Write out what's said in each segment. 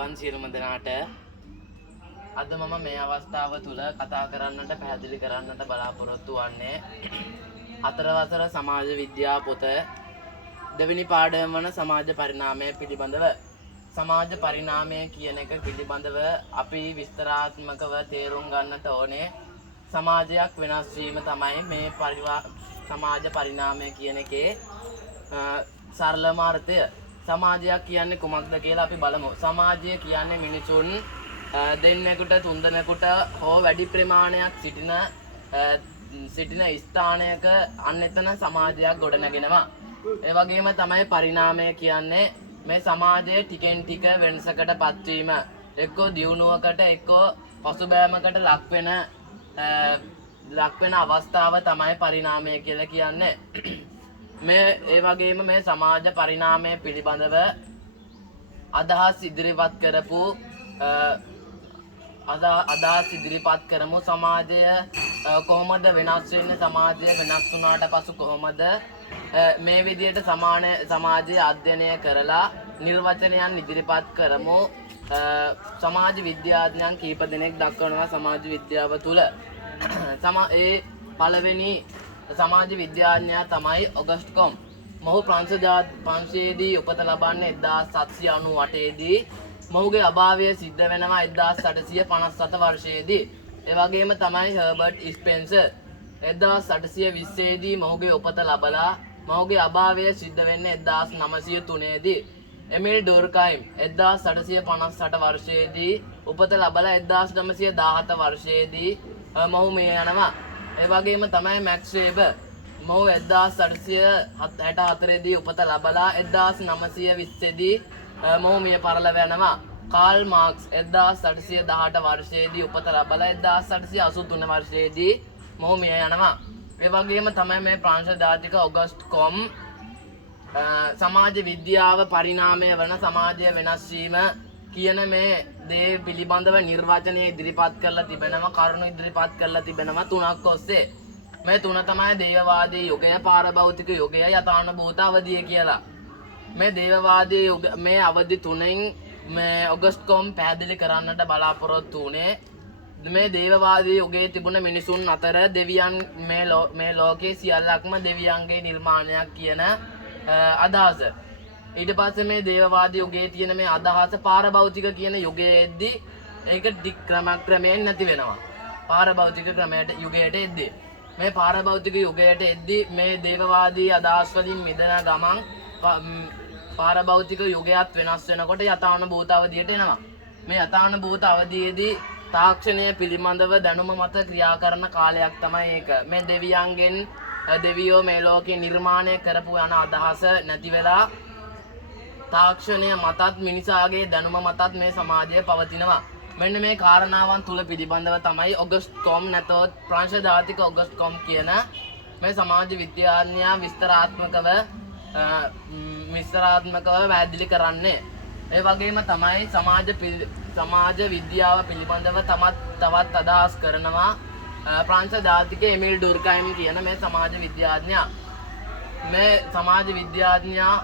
තෙරුවන් සියලුම දෙනාට අද මම මේ අවස්ථාව තුළ කතා කරන්නට පැහැදිලි කරන්නට බලාපොරොත්තු වන්නේ හතර වසර සමාජ විද්‍යා පොත දෙවෙනි පාඩම වන සමාජ පරිණාමය පිළිබඳව. සමාජ පරිණාමය කියන එක පිළිබඳව අපි විස්තරාත්මකව තේරුම් ගන්නට ඕනේ. සමාජයක් වෙනස් වීම තමයි මේ සමාජ පරිණාමය කියන එකේ සරලම අර්ථය. සමාජයක් කියන්නේ කුමක්ද කියලා අපි බලමු. සමාජය කියන්නේ මිනිසුන් දෙන්නෙකුට තුන්දෙනෙකුට හෝ වැඩි ප්‍රමාණයක් සිටින ස්ථානයක අන්න එතන සමාජයක් ගොඩනගෙනවා. ඒ වගේම තමයි පරිණාමය කියන්නේ මේ සමාජයේ ටිකෙන් ටික වෙනසකට පත්වීම. එක්කෝ දියුණුවකට එක්කෝ පසුබෑමකට ලක්වෙන අවස්ථාව තමයි පරිණාමය කියලා කියන්නේ. ඒ වගේම මේ සමාජ පරිණාමය පිළිබඳව අදහස් ඉදිරිපත් කරමු. සමාජය කොහොමද වෙනස් වෙන්නේ? සමාජය වෙනස් වුණාට පසු කොහොමද මේ විදියට සමාජය අධ්‍යයනය කරලා නිර්වචනයන් ඉදිරිපත් කරමු. සමාජ විද්‍යාඥයන් කීප දෙනෙක් දක්වනවා සමාජ විද්‍යාව තුළ. ඒ පළවෙනි සමාජ විද්‍යාඥයා තමයි ඔගස්ට් කොම්. මොහු ප්‍රංශයේදී උපත ලබන්නේ 1798 දී. මොහුගේ අභාවය සිද්ධ වෙනවා 1857 වර්ෂයේදී. ඒ වගේම තමයි හර්බර්ට් ස්පෙන්සර් 1820 දී මොහුගේ උපත ලබලා මොහුගේ අභාවය සිද්ධ වෙන්නේ 1903 දී. එමිල් ඩුර්කයිම් 1858 වර්ෂයේදී උපත ලබලා 1917 වර්ෂයේදී මොහු මිය යනවා. ඒ වගේම තමයි මැක්ස් වෙබර්. මොහු 1864 දී උපත ලබලා 1920 දී මොහු මිය පරලව යනවා. කාල් මාක්ස් 1818 වර්ෂයේදී උපත ලබලා 1883 වර්ෂයේදී මොහු මිය යනවා. ඒ වගේම තමයි මේ ප්‍රංශ ජාතික ඔගස්ට් කොම් සමාජ විද්‍යාව පරිණාමය වන සමාජය වෙනස් වීම කියන මේ දේ පිළිබඳව නිර්වචනය ඉදිරිපත් කරලා තිබෙනවා. කරුණු ඉදිරිපත් කරලා තිබෙනවා තුනක් ඔස්සේ. මේ තුන තමයි දේවවාදී යුගය, පාරභෞතික යුගය, යථානුභූත අවධිය කියලා. මේ දේවවාදී යුග මේ අවධි තුනෙන් මේ ඔගස්ට් කොම් පැහැදිලි කරන්නට බලාපොරොත්තු වුණේ මේ දේවවාදී යුගයේ තිබුණ මිනිසුන් අතර දෙවියන් මේ ලෝකයේ සියල්ලක්ම දෙවියන්ගේ නිර්මාණයක් කියන අදහස. ඊට පස්සේ මේ දේවවාදී යුගයේ තියෙන මේ අදහස පාරභෞතික කියන යුගයේදී ඒක ක්‍රමයෙන් නැති වෙනවා. පාරභෞතික ක්‍රමයට යුගයට එද්දී මේ පාරභෞතික යුගයට එද්දී මේ දේවවාදී අදහස් වලින් මිදෙන ගමන් පාරභෞතික යුගයත් වෙනස් වෙනකොට යථානුභූත අවධියට එනවා. මේ යථානුභූත අවධියේදී තාක්ෂණය පිළිබඳව දැනුම මත ක්‍රියා කරන කාලයක් තමයි ඒක. මේ දෙවියන්ගෙන් දෙවියෝ මේ ලෝකේ නිර්මාණය කරපු යන අදහස නැති වෙලා තාක්ෂණය මතත් මිනිසාගේ දැනුම මතත් මේ සමාජය පවතිනවා. මෙන්න මේ කාරණාවන් තුල පිළිබඳව තමයි ඔගස්ට් කොම් නැතොත් ප්‍රංශ ජාතික ඔගස්ට් කොම් කියන මේ සමාජ විද්‍යාඥයා විස්තරාත්මකව පැහැදිලි කරන්නේ. ඒ වගේම තමයි සමාජ විද්‍යාව පිළිබඳව තවත් අදහස් කරනවා ප්‍රංශ ජාතික එමිල් ඩුර්කයිම් කියන මේ සමාජ විද්‍යාඥයා. මේ සමාජ විද්‍යාඥයා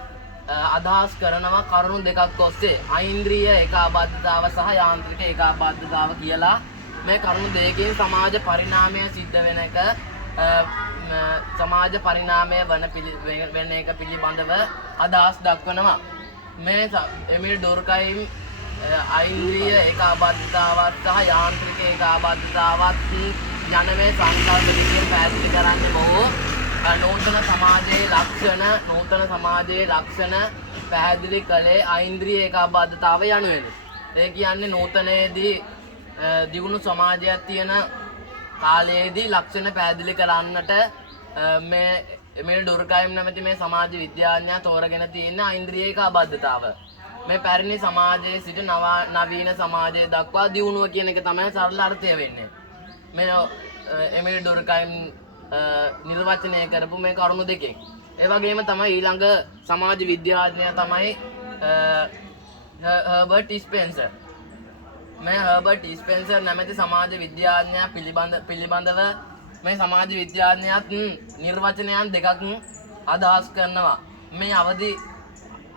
අදහස් කරනවා කරුණු දෙකක් ඔස්සේ. ඓන්ද්‍රීය ඒකාබද්ධතාව සහ යාන්ත්‍රික ඒකාබද්ධතාව කියලා මේ කරුණු දෙකකින් සමාජ පරිණාමය සිද්ධ වෙන එක සමාජ පරිණාමය වෙන එක පිළිබඳව අදහස් දක්වනවා. මේ එමිල් ඩුර්කයිම් ඓන්ද්‍රීය ඒකාබද්ධතාවත් සහ යාන්ත්‍රික ඒකාබද්ධතාවත් යන මේ සංකල්ප පැහැදිලි කරන්නේ මොහු නූතන සමාජයේ ලක්ෂණ පැහැදිලි කළේ ඓන්ද්‍රීය ඒකාබද්ධතාව යනුවෙන්. ඒ කියන්නේ නූතනයේදී දියුණු සමාජයක් තියෙන කාලයේදී ලක්ෂණ පැහැදිලි කරන්නට මේ එමිල් ඩුර්කයිම් නැමැති මේ සමාජ විද්‍යාඥයා තෝරගෙන තියෙන ඓන්ද්‍රීය ඒකාබද්ධතාව. මේ පැරණි සමාජයේ සිට නවීන සමාජය දක්වා දියුණුව කියන එක තමයි සරල අර්ථය වෙන්නේ. මේ එමිල් ඩුර්කයිම් නිර්වචනය කරපු මේ කරුණු දෙකෙන්. ඒ වගේම තමයි ඊළඟ සමාජ විද්‍යාඥයා තමයි හර්බර්ට් ස්පෙන්සර්. මේ හර්බර්ට් ස්පෙන්සර් නැමැති සමාජ විද්‍යාඥයා පිළිබඳව මේ සමාජ විද්‍යාඥයාත් නිර්වචනයන් දෙකක් අදහස් කරනවා. මේ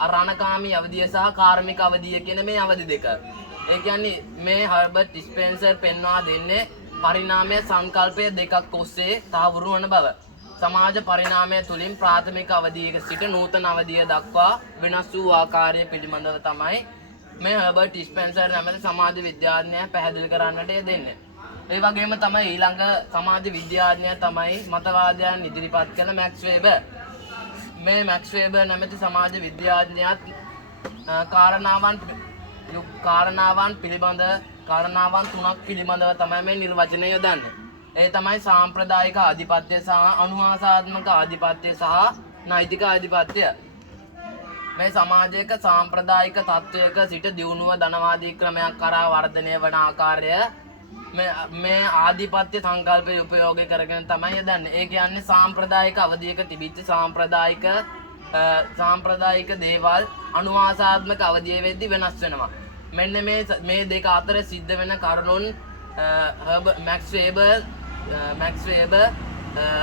රණකාමී අවධිය සහ කාර්මික අවධිය කියන මේ අවධි දෙක. ඒ කියන්නේ මේ හර්බර්ට් ස්පෙන්සර් පෙන්වා දෙන්නේ පරිණාමය සංකල්පය දෙකක් ඔස්සේ තහවුරු වන බව. සමාජ පරිණාමය තුළින් ප්‍රාථමික අවධියක සිට නූතන අවධිය දක්වා වෙනස් වූ ආකාරය පිළිබඳව තමයි මේ හර්බර්ට් ස්පෙන්සර් නැමැති සමාජ විද්‍යාඥයා පැහැදිලි කරන්නට යෙදෙන්නේ. ඒ වගේම තමයි ඊළඟ සමාජ විද්‍යාඥයා තමයි මතවාදයන් ඉදිරිපත් කළ මැක්ස් වෙබර්. මේ මැක්ස් වෙබර් නැමැති සමාජ විද්‍යාඥයාත් කාරණාවන් තුනක් පිළිබඳව තමයි මේ නිර්වචනය යොදන්නේ. ඒ තමයි සාම්ප්‍රදායික ආධිපත්‍ය සහ අනුශාසනාත්මක ආධිපත්‍ය සහ නෛතික ආධිපත්‍ය. මේ සමාජයක සාම්ප්‍රදායික තත්වයක සිට දියුණුව ධනවාදී ක්‍රමයක් කරා වර්ධනය වන ආකාරය මේ ආධිපත්‍ය සංකල්පය උපයෝගය කරගෙන තමයි යදන්නේ. ඒ කියන්නේ සාම්ප්‍රදායික අවධියක තිබිච්ච සාම්ප්‍රදායික දේවල් අනුශාසනාත්මක අවධිය වෙද්දී වෙනස් වෙනවා. මෙන්න මේ දෙක අතර සිද්ධ වෙන කරුණුන් මැක්ස් වෙබර්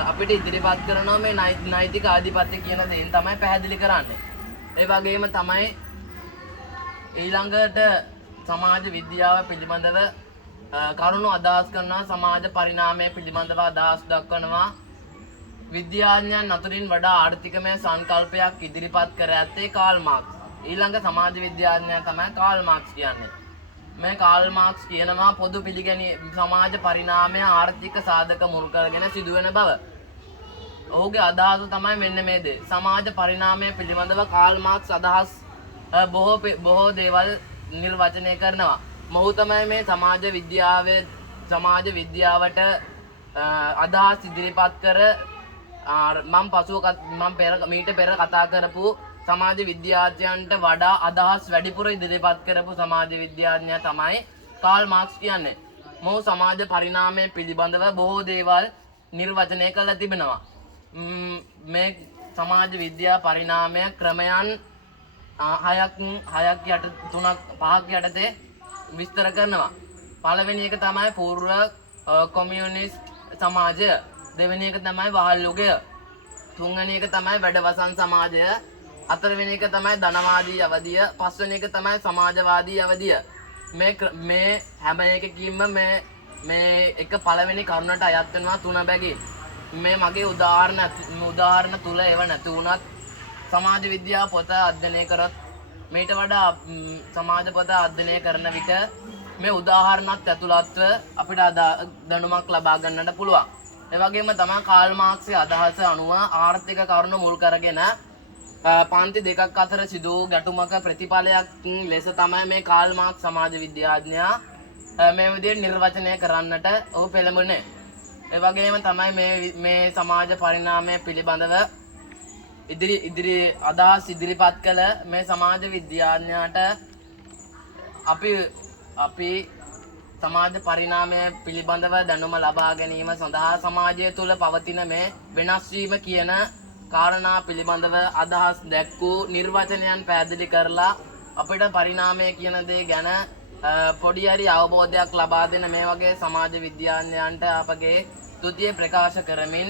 අපිට ඉදිරිපත් කරනවා මේ නෛතික ආධිපත්‍ය කියන දේෙන් තමයි පැහැදිලි කරන්නේ. ඒ වගේම තමයි ඊළඟට සමාජ විද්‍යාව පිළිබඳව කරුණු අදහස් කරනවා. සමාජ පරිණාමය පිළිබඳව අදහස් දක්වනවා. විද්‍යාඥයන් අතරින් වඩා ආර්ථිකමය සංකල්පයක් ඉදිරිපත් කර ඇත්තේ කාල් මාක්ස්. ඊළඟ සමාජ විද්‍යාඥයා තමයි කාල් මාක්ස් කියන්නේ. මේ කාල් මාක්ස් කියනවා පොදු පිළිගැනීම සමාජ පරිණාමය ආර්ථික සාධක මුල් කරගෙන සිදුවෙන බව. ඔහුගේ අදහස තමයි මෙන්න මේ දේ. සමාජ පරිණාමය පිළිබඳව කාල් මාක්ස් අදහස් බොහෝ දේවල් නිර්වචනය කරනවා. මොහු තමයි මේ සමාජ විද්‍යාවට අදහස් ඉදිරිපත් කර මීට පෙර කතා කරපු සමාජ විද්‍යාඥයන්ට වඩා අදහස් වැඩිපුර ඉදිරිපත් කරපු සමාජ විද්‍යාඥයා තමයි කාල් මාක්ස් කියන්නේ. මොහු සමාජ පරිණාමය පිළිබඳව බොහෝ දේවල් නිර්වචනය කළ තිබෙනවා. මේ සමාජ විද්‍යා පරිණාමය ක්‍රමයන් 5ක් යටතේ විස්තර කරනවා. පළවෙනි එක තමයි පූර්ව කොමියුනිස්ට් සමාජය. දෙවෙනි එක තමයි වහල් යුගය. තුන්වෙනි එක තමයි වැඩවසන් සමාජය. හතරවෙනි එක තමයි ධනවාදී අවධිය. පස්වෙනි එක තමයි සමාජවාදී අවධිය. මේ හැම එකකින්ම මේ එක පළවෙනි කරුණට අයත් වෙනවා තුන බැගින්. මේ මගේ උදාහරණ තුල ඒව නැති වුණත් සමාජ විද්‍යාව පොත අධ්‍යයනය කරත් මේට වඩා සමාජ පොත අධ්‍යයනය කරන විට මේ උදාහරණත් ඇතුළත්ව අපිට දැනුමක් ලබා ගන්නට පුළුවන්. ඒ වගේම තමයි කාල් මාක්ස්ගේ අදහස අනුව ආර්ථික කරුණු මුල් කරගෙන පන්ති දෙකක් අතර සිදු වූ ගැටුමක ප්‍රතිඵලයක් ලෙස තමයි මේ කාල් මාක්ස් සමාජ විද්‍යාඥයා මේ විදිහට නිර්වචනය කරන්නට ඔහු පෙළඹුණේ. ඒ වගේම තමයි මේ සමාජ පරිණාමය පිළිබඳව අදහස් ඉදිරිපත් කළ මේ සමාජ විද්‍යාඥයාට අපි සමාජ පරිණාමය පිළිබඳව දැනුම ලබා ගැනීම සඳහා සමාජය තුළ පවතින මේ වෙනස් වීම කියන කාරණා පිළිබඳව අදහස් දැක්වූ නිර්වචනයන් පැහැදිලි කරලා අපිට පරිණාමය කියන දේ ගැන පොඩි හරි අවබෝධයක් ලබා දෙන මේ වගේ සමාජ විද්‍යාඥයන්ට අපගේ ස්තුතිය ප්‍රකාශ කරමින්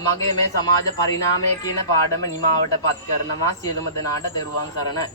මගේ මේ සමාජ පරිණාමය කියන පාඩම නිමාවට පත් කරනවා. සියලුම දෙනාට තෙරුවන් සරණයි.